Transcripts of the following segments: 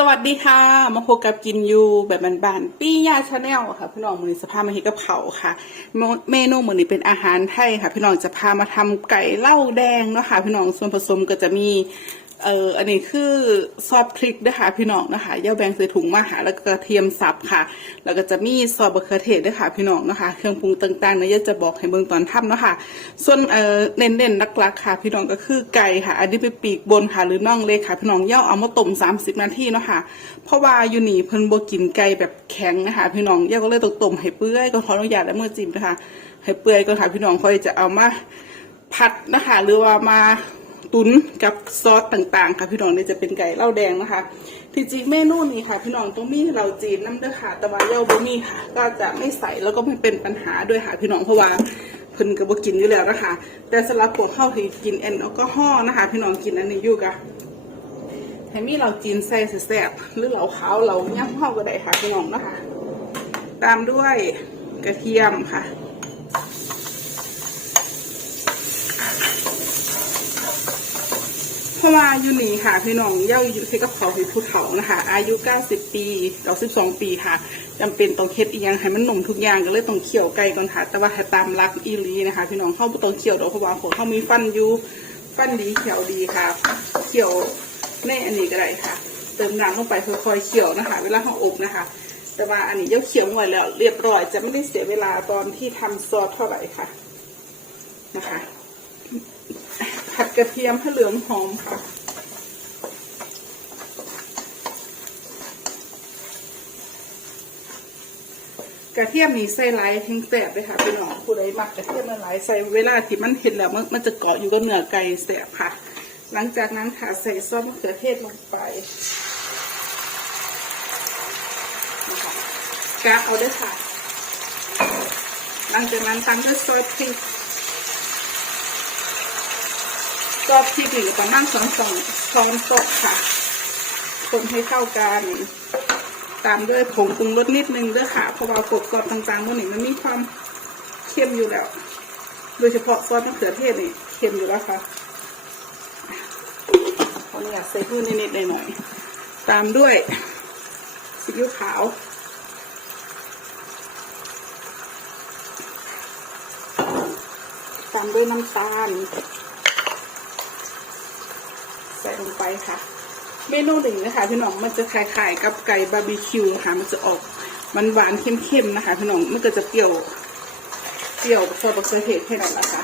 สวัสดีค่ะ มาพบกับกินยูแบบบานๆปี้ยาชาแนลค่ะ พี่น้องมือนี้สภาพมาเห็ดกับเผาค่ะ เมนูมือนี้เป็นอาหารไทยค่ะ พี่น้องจะพามาทำไก่เหล้าแดงเนาะค่ะ พี่น้องส่วนผสมก็จะมี เอออันนี้คือซอสพริกนะคะพี่น้องนะคะย่าแบงใส่ถุงมาหาแล้วก็กระเทียมสับค่ะ แล้วก็จะมีซอสบะเขือเทศด้วยค่ะพี่น้องนะคะ เครื่องปรุงต่างๆเนี่ยย่าจะบอกให้เบิ่งตอนทำเนาะค่ะ ส่วนเออเน้นๆหลักๆค่ะ พี่น้องก็คือไก่ค่ะ อันนี้เป็นปีกบนค่ะหรือน่องเล็กค่ะ พี่น้องย่าเอามาต้ม30 นาทีเนาะค่ะ เพราะว่าอยู่นี่เพิ่นบ่กินไก่แบบแข็งนะคะ พี่น้องย่าก็เลยต้องต้มให้เปื่อยก็ขออนุญาตและมือจิ้มนะคะให้เปื่อยก็ค่ะพี่น้องค่อยจะเอามาผัดนะคะหรือว่ามา ตุนกับซอสต่างๆ ค่ะพี่น้องเนี่ยจะเป็นไก่เหล้าแดงนะคะ ที่จริงเมนูนี้ค่ะ พี่น้องต้องมีเหล้าจีนน้ำเด้อค่ะแต่ว่าเย้าบ่มีค่ะ ก็จะไม่ใส่แล้วก็ไม่เป็นปัญหาด้วยค่ะพี่น้องเพราะว่าเพิ่นก็บ่กินอยู่แล้วนะคะแต่สำหรับพวกเฮาที่กินแอลกอฮอล์นะคะ พี่น้องกินอันนี้อยู่กะให้มีเหล้าจีนใส่แซ่บๆหรือเหล้าขาวเหล้าย่ำเฮาก็ได้ค่ะพี่น้องนะคะตามด้วยกระเทียมค่ะ เพ ราะว่าอยู่นี่ค่ะพี่น้องเย่าอยู่ที่กับเขาเป็นผู้เฒ่านะคะ อายุ 90 ปี92ปีค่ะจำเป็นต้องเฮ็ดอีหยังให้มันหนุ่มทุกอย่างก็เลยต้องเคี่ยวไก่ก่อนค่ะ แต่ว่าให้ตามรักอีลีนะคะ พี่น้องเข้าต้องเคี่ยวดอกเพราะว่าของเขามีฟันอยู่ฟันดีเขียวดีค่ะเคี่ยวในอันนี้ก็ได้ค่ะ เติมน้ำลงไปค่อยๆเคี่ยวนะคะ เวลาเขาอบนะคะ แต่ว่าอันนี้เย่าเคี่ยวไว้แล้ว เรียบร้อยจะไม่ได้เสียเวลาตอนที่ทำซอสเท่าไหร่ค่ะนะคะ ผัดกระเทียมให้เหลืองหอมค่ะ กระเทียมนี่ใส่หลายแห้งแสบเลยค่ะพี่น้องผู้ใดมักกระเทียมหลายใส่เวลาที่มันเห็นแล้วมันมันจะเกาะอยู่กับเนื้อไก่แสบค่ะ หลังจากนั้นค่ะใส่ซอสมะเขือเทศลงไปนะคะกะเอาด้วยค่ะ หลังจากนั้นตามด้วยซอสพริก ซอสพริกหนึ่งประมาณสองสองช้อนโต๊ะค่ะ คนให้เข้ากัน ตามด้วยผงปรุงรสนิดนึงด้วยค่ะเพราะว่ากซอสต่างๆพวกนี้มันมีความเค็มอยู่แล้ว โดยเฉพาะซอสมะเขือเทศนี่เค็มอยู่แล้วค่ะขออนุญาตใส่เพิ่มนิดๆหน่อยๆตามด้วยซีอิ๊วขาวตามด้วยน้ำตาล ส่ลงไปค่ะ เมนูหนึ่งนะคะพี่น้องมันจะคล้ายๆกับไก่บาร์บีคิวค่ะ มันจะออกมันหวานเข้มๆนะคะพี่น้องมันก็จะเปรี้ยวเปรี้ยวซอสบักเซอร์เทศแค่นั้นแหละค่ะ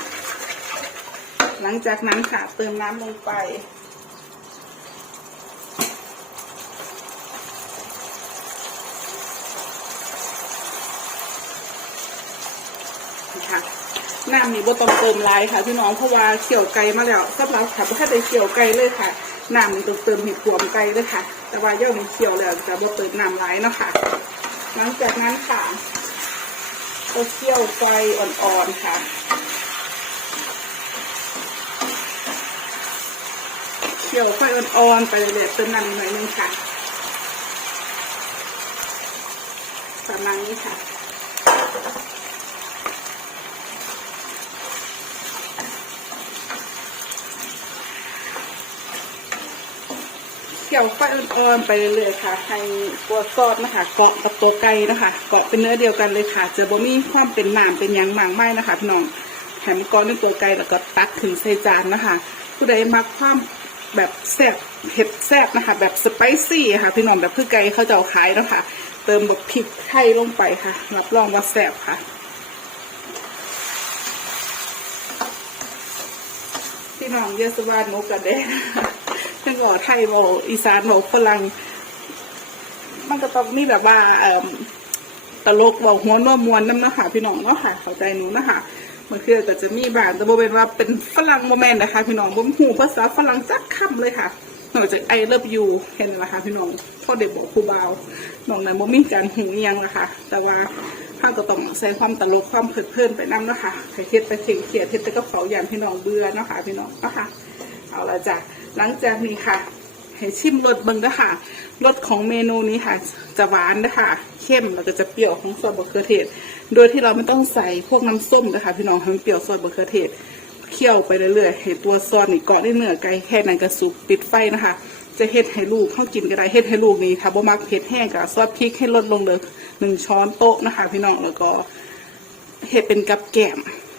หลังจากนั้นค่ะเติมน้ำลงไปค่ะ น้ำนี่บ่ต้องเติมหลายค่ะพี่น้องเพราะว่าเขี่ยวไก่มาแล้วสำหรับค่ะบ่ถ้าได้เขี่ยวไก่เลยค่ะน้ำนี่ต้องเติมเห็ดรวมไก่เลยค่ะ แต่ว่าย่อมีเขี่ยวแล้วจะบ่เติมน้ำหลายเนาะค่ะหลังจากนั้นค่ะก็เคี่ยวไฟอ่อนๆค่ะเคี่ยวไฟอ่อนๆไปเรื่อยๆเติมน้ำหน่อยนึงค่ะประมาณนี้ค่ะ เกี่ยวไฟอ่อนๆไปเรื่อยๆค่ะให้ตัวซอสนะคะเกาะกับตัวไก่นะคะเกาะเป็นเนื้อเดียวกันเลยค่ะ จะบ่มีความเป็นหนามเป็นยังหมางไม้นะคะพี่น้องแถมก้อนด้วยตัวไก่แล้วก็ตักถึงใส่จานนะคะ ผู้ใดมักความแบบแซ่บเผ็ดแซ่บนะคะ แบบสไปซี่ค่ะ พี่น้องแบบคือไก่เขาจะเอาขายนะคะเติมแบบพริกไทยลงไปค่ะรับรองว่าแซ่บค่ะพี่น้องเยสวานโมกกระเดะ ทั้งบอไทยบอกอีสานบอกฝรั่งมันก็ต้องมีแบบว่าตลกบอกหัวน้มวนน้ำนะคะพี่น้องเนาะค่ะเข้าใจหนูนะคะมันคือก็จะมีบางแต่โบเป็นว่าเป็นฝรั่งโมเมนต์นะคะ พี่น้องบ่หูภาษาฝรั่งจักคำเลยค่ะนอกจากไอเลิฟยูเห็นไหมคะพี่น้องพ่อเด็กบอกครูบาวน้องนั้นบ่มีการหูยังนะคะแต่ว่าถ้าก็ต้องใส่ความตลกความเพลิดเพลินไปนั่งนะคะใครเทียดไปเข่งเขียดเทียดไปกับเขาอย่างพี่น้องเบื่อเนาะคะพี่น้องนะคะเอาละจ้ะ หลังจากนี้ค่ะ ให้ชิมรสเบิ่งนะคะรสของเมนูนี้ค่ะ จะหวานนะคะเข้มแล้วก็จะเปรี้ยวของซอสบะเขือเทศ โดยที่เราไม่ต้องใส่พวกน้ำส้มนะคะพี่น้องให้มันเปรี้ยวซอสบะเขือเทศเคี่ยวไปเรื่อยๆให้ตัวซอสนี่เกาะได้เนื้อไก่แค่นั้นก็สุกปิดไฟนะคะ จะเฮ็ดให้ลูกเข้ากินก็ได้เฮ็ดให้ลูกนี่ค่ะบ่มักเผ็ดแห้งกับซอสพริกให้ลดลงเลยหนึ่งช้อนโต๊ะนะคะ พี่น้องแล้วก็เฮ็ดเป็นกับแกลม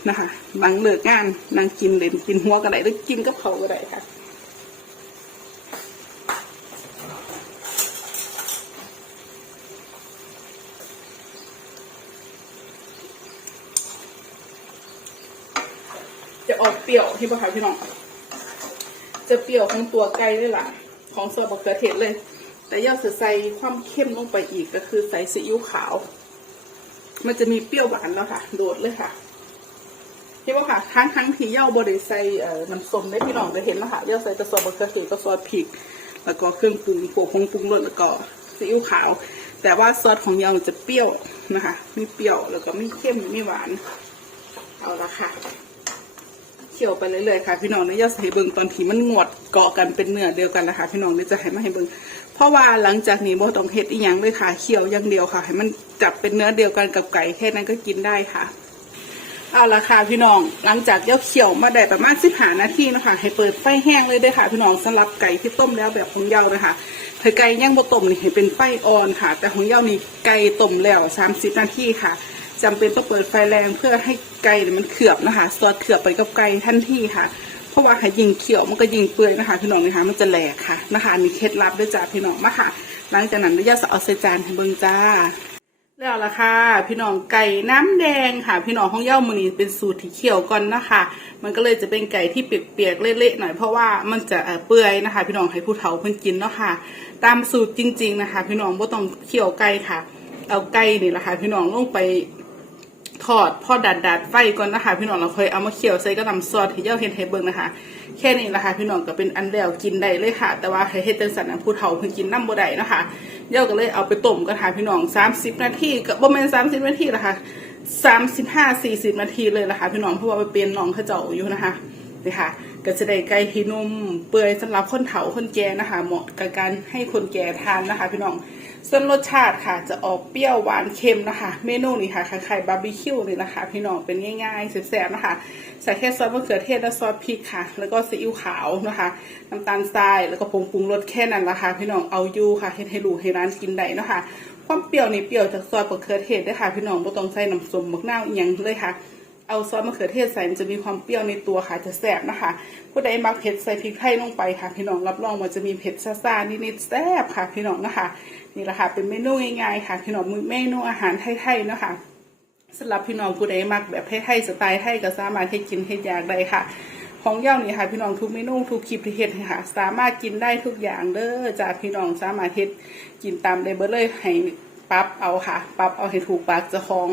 นะคะหลังเลิกงานนางกินเล่นกินหัวก็ได้หรือกินกับเขาก็ได้ค่ะ จะออกเปรี้ยวที่บ่ค่ะพี่น้อง จะเปรี้ยวของตัวไก่เลยล่ะ ของซอสมะเขือเทศเลย แต่อยาจะใส่ความเข้มลงไปอีกก็คือใส่ซีอิ๊วขาว มันจะมีเปรี้ยวหวานแล้วค่ะ โดดเลยค่ะเห็นไหมค่ะทั้งทั้งที่เย่าบริใส่เอ่อน้ำส้มได้พี่น้องได้เห็นแล้วค่ะเย่าใส่กระซอสมะเขือเทศกระซอสพริก แล้วก็เครื่องปรุงพวกผงปรุงรสแล้วก็ซีอิ๊วขาว แต่ว่าซอสของเย่ามันจะเปรี้ยวนะคะ มีเปรี้ยวแล้วก็มีเข้มมีหวาน เอาละค่ะ เคี่ยวไปเรื่อยๆค่ะพี่น้องเนี่ยอย่าใส่เบิ่งตอนที่มันงวดเกาะกันเป็นเนื้อเดียวกันนะคะพี่น้องเนี่ยจะให้มาให้เบิ่งเพราะว่าหลังจากนี้บ่ต้องเฮ็ดอีหยังเลยค่ะเคี่ยวอย่างเดียวค่ะ ให้มันจับเป็นเนื้อเดียวกันกับไก่แค่นั้นก็กินได้ค่ะเอาละค่ะพี่น้องหลังจากเย่าเคี่ยวมาได้ประมาณสิบหานาทีนะคะ ให้เปิดไฟแห้งเลยด้อค่ะ พี่น้องสำหรับไก่ที่ต้มแล้วแบบของเย่านะคะถ้าไก่ย่างบ่ต้มนี่ให้เป็นไฟอ่อนค่ะ แต่ของเย่านี่ไก่ต้มแล้วสามสิบนาทีค่ะ จำเป็นต้องเปิดไฟแรงเพื่อให้ไก่เนี่ยมันเขือบนะคะซอสเขือบไปกับไก่ทันทีค่ะ เพราะว่าห้ยิงเขียวมันก็ยิงเปื่อยนะคะพี่น้องนะคะมันจะแหลกค่ะนะคะมีเคล็ดลับด้วยจ้าพี่น้องมาค่ะ หลังจากนั้นเดี๋ยวย่าจะเอาใส่จานให้เบิ่งจ้าแล้วล่ะค่ะ พี่น้องไก่น้ำแดงค่ะ พี่น้องของเย่ามือนี้เป็นสูตรที่เคี่ยวก่อนนะคะ มันก็เลยจะเป็นไก่ที่เปียกๆเละๆหน่อยเพราะว่ามันจะเอ่อเปื่อยนะคะ พี่น้องให้ผู้เฒ่าเพิ่นกินเนาะค่ะ ตามสูตรจริง ๆนะคะ พี่น้องบ่ต้องเคี่ยวไก่ค่ะ เอาไก่นี่แหละค่ะ พี่น้องลงไป ทอดพอดัดดัดไฟก่อนนะคะ พี่น้องเราค่อยเอามาเคี่ยวใส่กระน้ำซอสที่เย่าเห็นให้เบิ่งนะคะ แค่นี้แหละค่ะพี่น้องก็เป็นอันแล้วกินได้เลยค่ะ แต่ว่าให้เฮ็ดจังสันนผู้เฒ่าเพิ่นกินน้ำบ่ได้นะคะเย่าก็เลยเอาไปต้มกันค่ะพี่น้อง 30 นาทีก็บ่แม่น30 นาทีนะคะ35 40 นาทีเลยนะคะ พี่น้องเพราะว่าไปเป็นน้องเขาเจ้าอยู่นะคะ นี่ค่ะก็จะได้ไก่ที่นุ่มเปื่อยสำหรับคนเฒ่าคนแก่นะคะ เหมาะกับการให้คนแก่ทานนะคะ พี่น้องส่วนรสชาติค่ะจะออกเปรี้ยวหวานเค็มนะคะ เมนูนี้ค่ะคล้ายๆบาร์บีคิวนี่นะคะ พี่น้องเป็นง่ายๆแซ่บๆนะคะใส่แค่ซอสมะเขือเทศและซอสพริกค่ะ แล้วก็ซีอิ๊วขาวนะคะน้ำตาลทรายแล้วก็ผงปรุงรสแค่นั้นละค่ะพี่น้องเอาอยู่ค่ะเฮ็ดให้ลูกให้ร้านกินได้นะคะความเปรี้ยวนี่เปรี้ยวจากซอสมะเขือเทศด้วยค่ะ พี่น้องไม่ต้องใส่น้ำส้มมะนาวอีหยังเลยค่ะ เอาซอสมะเขือเทศใส่มันจะมีความเปรี้ยวในตัวค่ะจะแซ่บนะคะผู้ใดมักเผ็ดใส่พริกไทยลงไปค่ะ พี่น้องรับรองมันจะมีเผ็ดซ่าๆนิดๆแซ่บค่ะ พี่น้องนะคะนี่แหละค่ะ เป็นเมนูง่ายๆค่ะ พี่น้องเมนูอาหารไทยๆนะคะสำหรับพี่น้องผู้ใดมักแบบไทยๆสไตล์ไทยก็สามารถให้กินให้อยากได้ค่ะ ของเย่านี่ค่ะพี่น้องทุกเมนูทุกคลิปที่เฮ็ดค่ะ สามารถกินได้ทุกอย่างเด้อจากพี่น้องสามารถเฮ็ดกินตามได้เบิดเลยให้ปรับเอาค่ะปรับเอาให้ถูกปากเจ้าของ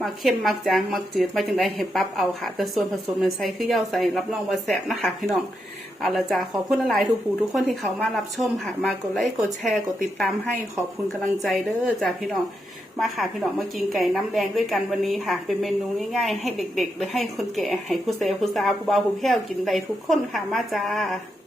มักเข้มมักจางมักจืดมาจังไดให้ปรับเอาค่ะ แต่ส่วนผสมในใส่คือเย่าใส่รับรองว่าแซ่บนะคะพี่น้องเอาละจ้าขอบคุณหลายทุกผู้ทุกคนที่เขามารับชมค่ะ มากดไลค์กดแชร์กดติดตามให้ขอบคุณกำลังใจเด้อจ้าพี่น้องมาค่ะพี่น้องมากินไก่น้ำแดงด้วยกันวันนี้ค่ะ เป็นเมนูง่ายๆให้เด็กๆหรือให้คนแก่ให้ผู้เซลผู้สาวผู้บ่าวผู้แพ้วกินได้ทุกคนค่ะมาจ้า